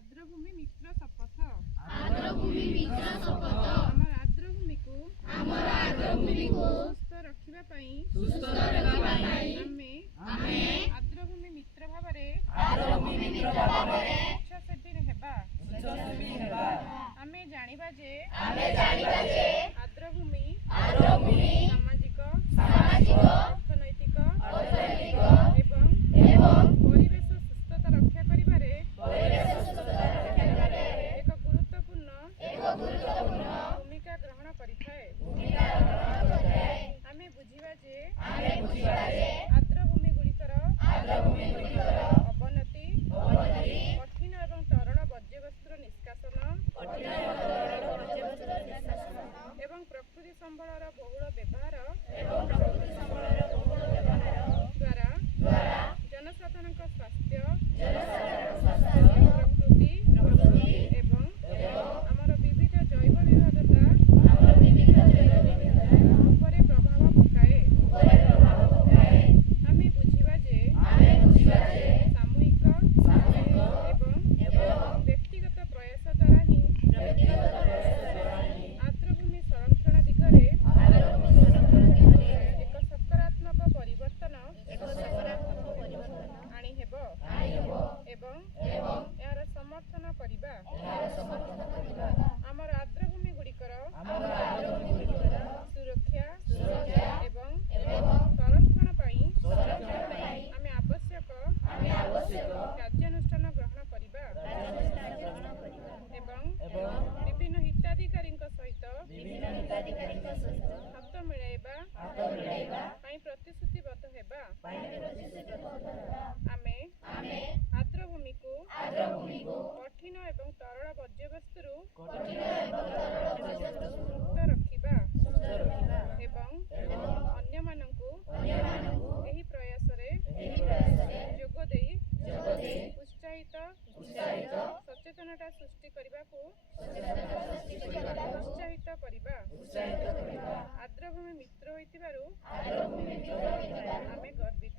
आर्द्रभूमि मित्र शपथ आमर आर्द्रभूमि को सुस्थ रखिबा पई आमे आर्द्रभूमि मित्र भावरे स्वेच्छासेवी हेबा आमे जानिबा जे आर्द्रभूमि सामाजिक अर्थनैतिक एवं परिवेश सुस्थता रक्षा करिबारे एक गुरुत्वपूर्ण भूमिका ग्रहण करिथाए। आमे बुझिबा जे आर्द्रभूमि गुड़िकर अवनति कठिन एवं तरल वर्ज्यवस्तुर निष्कासन एवं प्रकृति संबलर बहुल व्यवहार द्वारा जनसाधारण स्वास्थ्य प्रकृति एवं आमर विविध जैव विविधता उपरे प्रभाव पकाए। आमे बुझिबा जे सामूहिक एवं व्यक्तिगत प्रयास द्वारा ही आर्द्रभूमि संरक्षण दिगरे एक सकारात्मक परिवर्तन आनी हेबो एवं यार समर्थन करिबा। आमर आर्द्रभूमि गुड़िकर सुरक्षा एवं संरक्षण पई आमे आवश्यक कार्यानुष्ठान ग्रहण करिबा एवं विभिन्न हिताधिकारी सहित हाथ मिलाइबा पई प्रतिश्रुतिबद्ध हेबा। आमे आर्द्रभूमि को कठिन एवं तरल वर्ज्यवस्तु मुक्त रखिबा एवं अन्य मानकु एही प्रयास रे जोग देई उत्साहित सचेतनता सृष्टि करबा को उत्साहित करिबा। आर्द्रभूमि मित्र होइतिबारु आमे गर्वित।